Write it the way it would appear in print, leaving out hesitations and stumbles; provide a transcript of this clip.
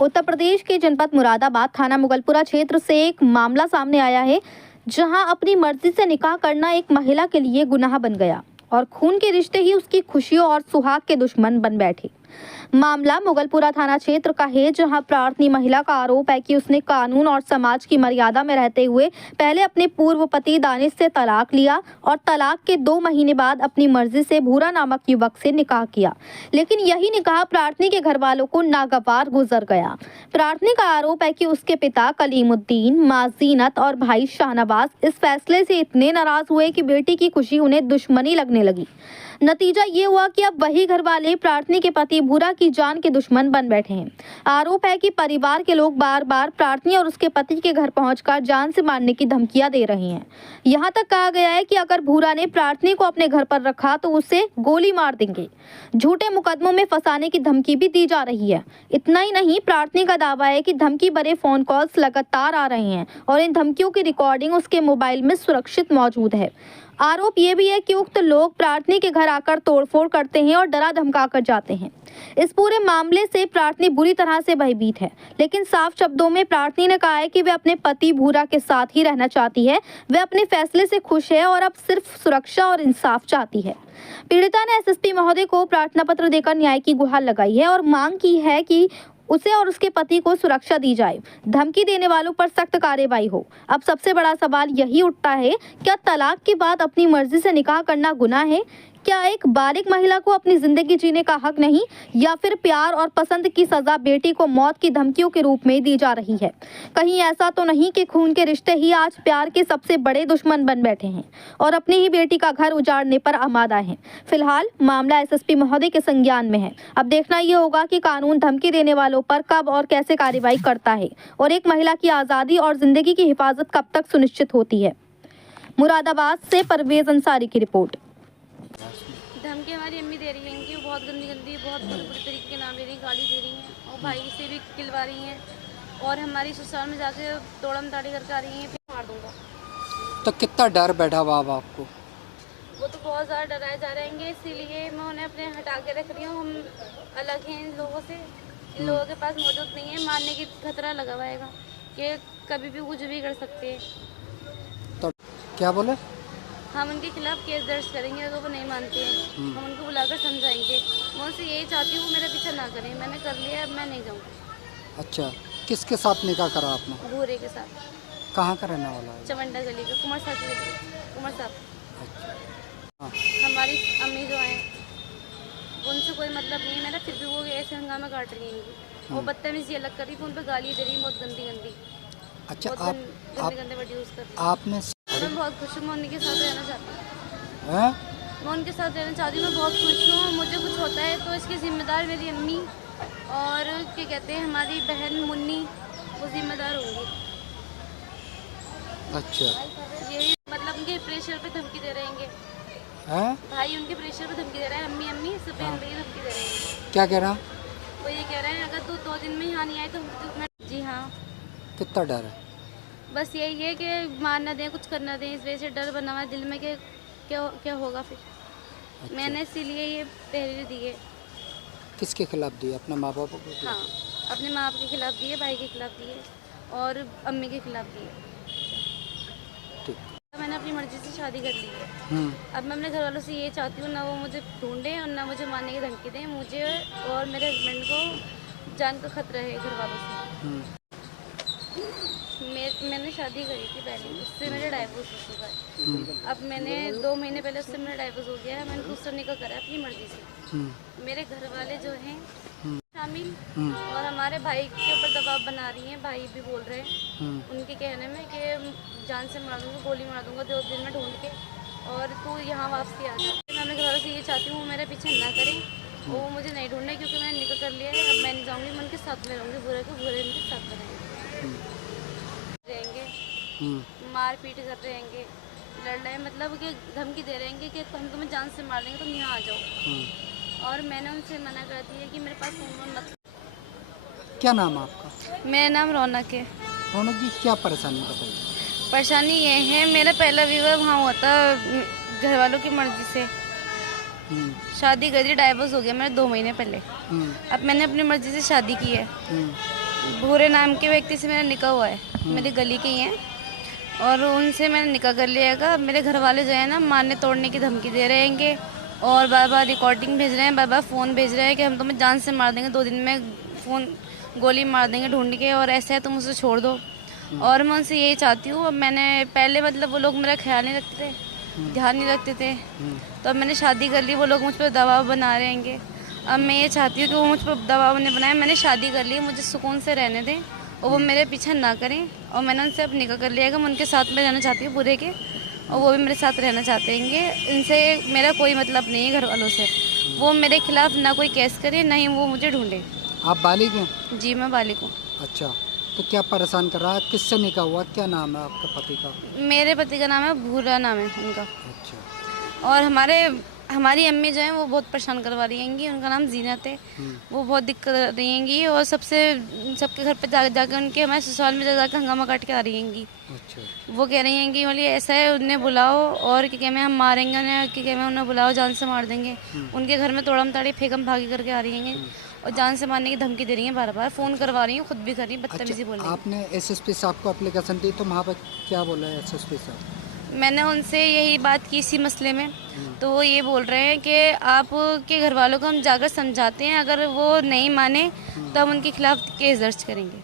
उत्तर प्रदेश के जनपद मुरादाबाद थाना मुगलपुरा क्षेत्र से एक मामला सामने आया है, जहां अपनी मर्जी से निकाह करना एक महिला के लिए गुनाह बन गया और खून के रिश्ते ही उसकी खुशियों और सुहाग के दुश्मन बन बैठे। मामला मुगलपुरा थाना क्षेत्र का है, जहां प्रार्थनी महिला का आरोप है कि उसने कानून और समाज की मर्यादा में रहते हुए पहले अपने पूर्व पति दानिश से तलाक लिया और तलाक के 2 महीने बाद अपनी मर्जी से भूरा नामक युवक से निकाह किया, लेकिन यही निकाह प्रार्थनी के घर वालों को नागवार गुजर गया। प्रार्थनी का आरोप है कि उसके पिता कलीमुद्दीन, माँ जीनत और भाई शाहनवाज इस फैसले से इतने नाराज हुए कि बेटी की खुशी उन्हें दुश्मनी लगने लगी। नतीजा ये हुआ कि अब वही घर वाले प्रार्थनी के पति भूरा की जान के दुश्मन बन बैठे हैं। आरोप है कि परिवार के लोग बार बार प्रार्थनी और उसके पति के घर पहुंचकर जान से मारने की धमकियां दे रहे हैं। यहां तक कहा गया है कि अगर भूरा ने प्रार्थनी को अपने घर पर रखा तो उसे गोली मार देंगे। झूठे मुकदमों में फंसाने की धमकी भी दी जा रही है। इतना ही नहीं, प्रार्थनी का दावा है कि धमकी भरे फोन कॉल्स लगातार आ रहे हैं और इन धमकियों की रिकॉर्डिंग उसके मोबाइल में सुरक्षित मौजूद है। आरोप ये भी है कि उक्त लोग प्रार्थनी के घर आकर तोड़फोड़ करते हैं और डरा धमका कर जाते हैं। इस पूरे मामले से प्रार्थनी बुरी तरह से भयभीत है, लेकिन साफ शब्दों में प्रार्थनी ने कहा है कि वे अपने पति भूरा के साथ ही रहना चाहती है। वे अपने फैसले से खुश है और अब सिर्फ सुरक्षा और इंसाफ चाहती है। पीड़िता ने एसएसपी महोदय को प्रार्थना पत्र देकर न्याय की गुहार लगाई है और मांग की है कि उसे और उसके पति को सुरक्षा दी जाए, धमकी देने वालों पर सख्त कार्रवाई हो। अब सबसे बड़ा सवाल यही उठता है, क्या तलाक के बाद अपनी मर्जी से निकाह करना गुनाह है? क्या एक बालिग महिला को अपनी जिंदगी जीने का हक नहीं, या फिर प्यार और पसंद की सजा बेटी को मौत की धमकियों के रूप में दी जा रही है? कहीं ऐसा तो नहीं कि खून के रिश्ते ही आज प्यार के सबसे बड़े दुश्मन बन बैठे हैं और अपनी ही बेटी का घर उजाड़ने पर आमादा हैं? फिलहाल मामला एसएसपी महोदय के संज्ञान में है। अब देखना ये होगा कि कानून धमकी देने वालों पर कब और कैसे कार्रवाई करता है और एक महिला की आज़ादी और जिंदगी की हिफाजत कब तक सुनिश्चित होती है। मुरादाबाद से परवेज अंसारी की रिपोर्ट। धमकी हमारी अम्मी दे रही हैं कि वो बहुत गंदी बहुत बुरी तरीके के नाम ले रही हैं, गाली दे रही हैं और भाई से भी किलवा रही हैं और हमारी ससुराल में जाके तोड़म ताड़ी करके आ रही हैं, फिर मार दूंगा। तो कितना डर बैठा हुआ अब आपको? वो तो बहुत ज़्यादा डराए जा रहे हैं, इसीलिए मैं उन्हें अपने हटा के रख रही हूँ। हम अलग हैं इन लोगों से, इन लोगों के पास मौजूद नहीं है। मारने की खतरा लगा हुआ है कि कभी भी कुछ भी कर सकते हैं। तो क्या बोले? हम उनके खिलाफ केस दर्ज करेंगे अगर वो नहीं मानते हैं। हम उनको बुलाकर समझाएंगे। मैं उनसे यही चाहती हूँ मेरा पीछा ना करें। मैंने कर लिया, अब मैं नहीं जाऊँगी। अच्छा, किसके साथ निकाह करा आपने? भूरे के साथ। कहाँ का रहने वाला है? चवंडा गली का, कुमार साहब की गली, कुमार साहब। अच्छा, हाँ। हमारी अम्मी जो हैं उनसे कोई मतलब नहीं है मेरा, फिर भी वो ऐसे हंगामा काट रही हैं। वो बदतमीजी अलग कर रही है, उन पर गाली दे रही है बहुत गंदी गंदी। अच्छा, बहुत गंदे वर्ड यूज़ कर रही है। आपने मैं बहुत खुश हूँ, मैं उनके साथ रहना चाहती हूँ। हैं? मैं उनके साथ रहना चाहती हूँ, मैं बहुत खुश हूँ। मुझे कुछ होता है तो इसकी जिम्मेदार मेरी अम्मी और क्या कहते हैं हमारी बहन मुन्नी, वो जिम्मेदार होंगी। अच्छा, यही मतलब उनके प्रेशर पे धमकी दे रहेंगे। हैं? भाई उनके प्रेशर पे धमकी दे रहे हैं, अम्मी अम्मी सब बहन भैया धमकी दे रहे हैं। क्या कह रहा? वो ये कह रहे हैं अगर तू 2 दिन में यहाँ नहीं आए तो मैं। जी हाँ, कितना डर है? बस यही है कि मार ना दें, कुछ करना दें, इस वजह से डर बना हुआ है दिल में कि क्या क्या होगा फिर। अच्छा। मैंने इसीलिए ये तहरीर दी है। किसके खिलाफ दी? अपने माँ बाप को? हाँ, अपने माँ बाप के खिलाफ दी है, भाई के खिलाफ दी है और अम्मी के खिलाफ दी है। ठीक। मैंने अपनी मर्जी से शादी कर ली है। अब मैं अपने घर वालों से ये चाहती हूँ, ना वो मुझे ढूंढें और ना मुझे मारने की धमकी दें। मुझे और मेरे हस्बैंड को जान का खतरा है घर वालों से। मैंने शादी करी थी पहले, उससे मेरा डाइवोर्स हो चुका है। अब मैंने 2 महीने पहले उससे मेरा डाइवोर्स हो गया है। मैंने दूसरा निकाह करा है अपनी मर्जी से। मेरे घर वाले जो हैं शामिल और हमारे भाई के ऊपर दबाव बना रही हैं। भाई भी बोल रहे हैं उनके कहने में कि जान से मार दूँगा, गोली मार दूँगा 2 दिन में ढूंढ के, और तू यहाँ वापसी आ जा। मैं अपने घर वालों से ये चाहती हूँ वो मेरा पीछे ना करें, वो मुझे नहीं ढूंढना, क्योंकि मैंने निकाह कर लिया है। अब मैं नहीं जाऊँगी, मैं उनके साथ में रहूँगी, बुरे के बुरे उनके साथ में रहेंगे। मार पीट कर रहेंगे, लड़ रहे हैं, मतलब कि धमकी दे रहेंगे कि हम तुम्हें जान से मार देंगे, तुम यहाँ आ जाओ। और मैंने उनसे मना कर दिया कि मेरे पास फोन मत। क्या नाम है आपका? मेरा नाम रौनक है। रौनक जी, क्या परेशानी बताइए? परेशानी ये है, मेरा पहला विवाह वहाँ हुआ था घर वालों की मर्जी से। शादी करी, डाइवोर्स हो गया मेरा 2 महीने पहले। अब मैंने अपनी मर्जी से शादी की है। भूरे नाम के व्यक्ति से मेरा निकाह हुआ है, मेरी गली के ही हैं और उनसे मैंने निकाह कर लिया। मेरे घर वाले जो है ना मारने तोड़ने की धमकी दे रहे हैं और बार बार रिकॉर्डिंग भेज रहे हैं, बार बार फ़ोन भेज रहे हैं कि हम तुम्हें जान से मार देंगे, 2 दिन में फ़ोन गोली मार देंगे ढूंढ के, और ऐसे है तुम उसे छोड़ दो। और मैं उनसे यही चाहती हूँ। अब मैंने पहले मतलब वो लोग मेरा ख्याल नहीं रखते थे, ध्यान नहीं रखते थे, तो अब मैंने शादी कर ली, वो लोग मुझ पर दबाव बना रहे हैं। अब मैं ये चाहती हूँ कि वो मुझ पर दबाव नहीं बनाए। मैंने शादी कर ली, मुझे सुकून से रहने दें और वो मेरे पीछे ना करें। और मैंने उनसे अब निकाह कर लिया कि मैं उनके साथ में रहना चाहती हूँ पूरे के, और वो भी मेरे साथ रहना चाहते हैं। इनसे मेरा कोई मतलब नहीं है घर वालों से। वो मेरे खिलाफ ना कोई केस करे, ना ही वो मुझे ढूंढे। आप बालिग हैं? जी मैं बालिक हूँ। अच्छा, तो क्या परेशान कर रहा है? किससे निकाह हुआ? क्या नाम है आपके पति का? मेरे पति का नाम है भूरा, नाम है उनका। अच्छा। और हमारी अम्मी जो हैं वो बहुत परेशान करवा रही हैं। उनका नाम जीनत है। वो बहुत दिक्कत कर रही हैं और सबके घर पे जाकर उनके हमारे ससुराल में जाकर हंगामा काट के आ रही हैं। अच्छा। वो कह रही हैं कि बोलिए ऐसा है, उन्हें बुलाओ और क्या मैं हम मारेंगे उन्हें, क्या मैं उन्हें बुलाओ, जान से मार देंगे। उनके घर में तोड़म ताड़ी फेंकम भागी करके आ रही हैं और जान से मारने की धमकी दे रही हैं, बार बार फ़ोन करवा रही हैं, खुद भी कर रही हैं, बदतमीजी बोल रही हैं। आपने एसएसपी साहब को एप्लीकेशन दी तो वहाँ पर क्या बोला है एसएसपी साहब? मैंने उनसे यही बात की इसी मसले में, तो वो ये बोल रहे हैं कि आपके घर वालों को हम जाकर समझाते हैं, अगर वो नहीं माने तो हम उनके खिलाफ केस दर्ज करेंगे।